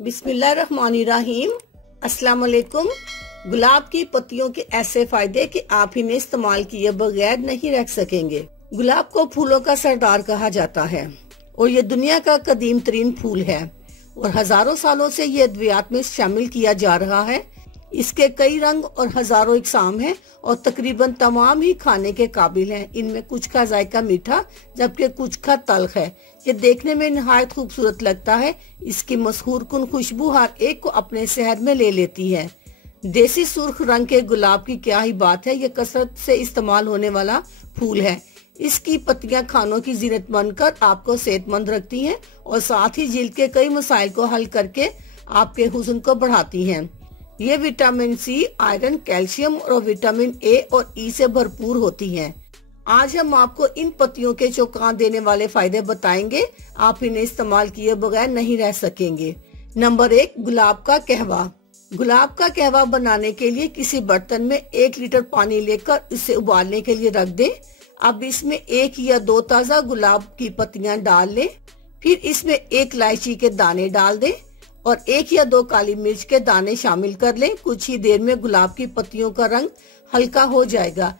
बिस्मिल्लाहिर्रहमानिर्रहीम। अस्सलाम वालेकुम। गुलाब की पत्तियों के ऐसे फायदे कि आप इन्हें इस्तेमाल किए बगैर नहीं रह सकेंगे। गुलाब को फूलों का सरदार कहा जाता है और ये दुनिया का कदीम तरीन फूल है और हजारों सालों से ये अद्वियात में शामिल किया जा रहा है। इसके कई रंग और हजारों इकसाम हैं और तकरीबन तमाम ही खाने के काबिल हैं। इनमें कुछ का जायका मीठा जबकि कुछ का तल्ख है। ये देखने में निहायत खूबसूरत लगता है। इसकी मशहूर कुन खुशबू हर एक को अपने शहर में ले लेती है। देसी सुर्ख रंग के गुलाब की क्या ही बात है। ये कसरत से इस्तेमाल होने वाला फूल है। इसकी पत्तियां खानों की जीनत बनकर आपको सेहतमंद रखती हैं और साथ ही जिल्द के कई मसाइल को हल करके आपके हुस्न को बढ़ाती हैं। ये विटामिन सी, आयरन, कैल्शियम और विटामिन ए और ई से भरपूर होती हैं। आज हम आपको इन पत्तियों के चौंका देने वाले फायदे बताएंगे। आप इन्हें इस्तेमाल किए बगैर नहीं रह सकेंगे। नंबर 1, गुलाब का कहवा। गुलाब का कहवा बनाने के लिए किसी बर्तन में 1 लीटर पानी लेकर इसे उबालने के लिए रख दें। अब इसमें 1 या 2 ताजा गुलाब की पत्तियां डाल लें। फिर इसमें 1 इलायची के दाने डाल दें और 1 या 2 काली मिर्च के दाने शामिल कर लें। कुछ ही देर में गुलाब की पत्तियों का रंग हल्का हो जाएगा।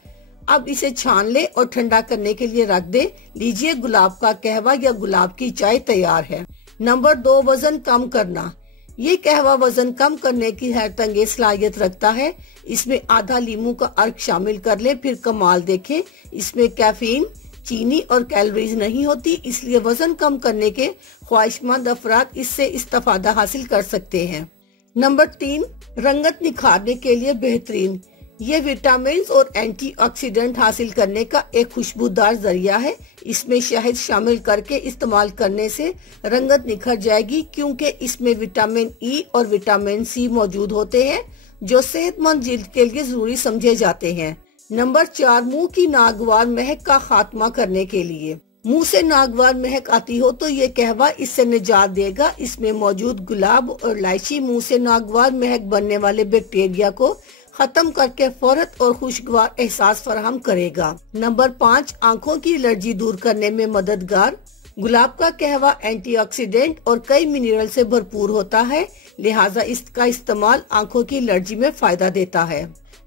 अब इसे छान लें और ठंडा करने के लिए रख दें। लीजिए, गुलाब का कहवा या गुलाब की चाय तैयार है। नंबर 2, वजन कम करना। ये कहवा वजन कम करने की हैरत अंगेज सलाहियत रखता है। इसमें आधा लीमू का अर्क शामिल कर ले, फिर कमाल देखें। इसमें कैफीन, चीनी और कैलोरीज नहीं होती, इसलिए वजन कम करने के ख्वाहिशमंद अफराद इससे इस्तेफादा हासिल कर सकते हैं। नंबर 3, रंगत निखारने के लिए बेहतरीन। ये विटामिन और एंटीऑक्सीडेंट हासिल करने का एक खुशबूदार जरिया है। इसमें शहद शामिल करके इस्तेमाल करने से रंगत निखर जाएगी, क्योंकि इसमें विटामिन ई और विटामिन सी मौजूद होते हैं जो सेहतमंद जिल्द के लिए जरूरी समझे जाते हैं। नंबर 4, मुंह की नागवार महक का खात्मा करने के लिए। मुंह से नागवार महक आती हो तो ये कहवा इससे निजात देगा। इसमें मौजूद गुलाब और इलायची मुंह से नागवार महक बनने वाले बैक्टीरिया को खत्म करके फौरत और खुशगवार एहसास फराहम करेगा। नंबर 5, आंखों की एलर्जी दूर करने में मददगार। गुलाब का कहवा एंटीऑक्सीडेंट और कई मिनरल से भरपूर होता है, लिहाजा इसका इस्तेमाल आंखों की एलर्जी में फायदा देता है।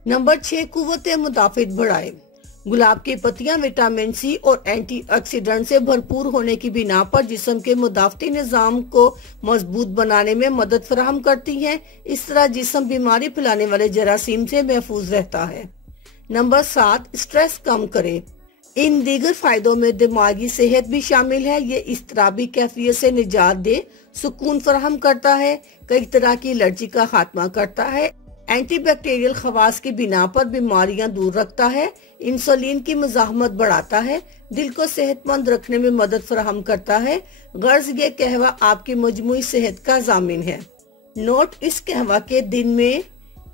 नंबर 6, कुव्वत मुदाफित बढ़ाए। गुलाब की पत्तियां विटामिन सी और एंटीऑक्सीडेंट से भरपूर होने की बिना पर जिस्म के मुदाफती निजाम को मजबूत बनाने में मदद फराहम करती हैं। इस तरह जिस्म बीमारी फैलाने वाले जरासीम से महफूज रहता है। नंबर 7, स्ट्रेस कम करे। इन दीगर फायदों में दिमागी सेहत भी शामिल है। ये इस्तराबी कैफियत से निजात दे, सुकून फराहम करता है, कई तरह की एलर्जी का खात्मा करता है, एंटीबैक्टीरियल खवास की बिना पर बीमारियां दूर रखता है, इंसुलिन की मुजाहमत बढ़ाता है, दिल को सेहतमंद रखने में मदद फराहम करता है। गर्ज ये कहवा आपकी मजमूई सेहत का जामिन है। नोट, इस कहवा के दिन में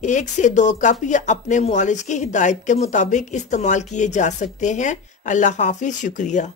1 से 2 कप या अपने मुआलिज की हिदायत के मुताबिक इस्तेमाल किए जा सकते हैं। अल्लाह हाफिज। शुक्रिया।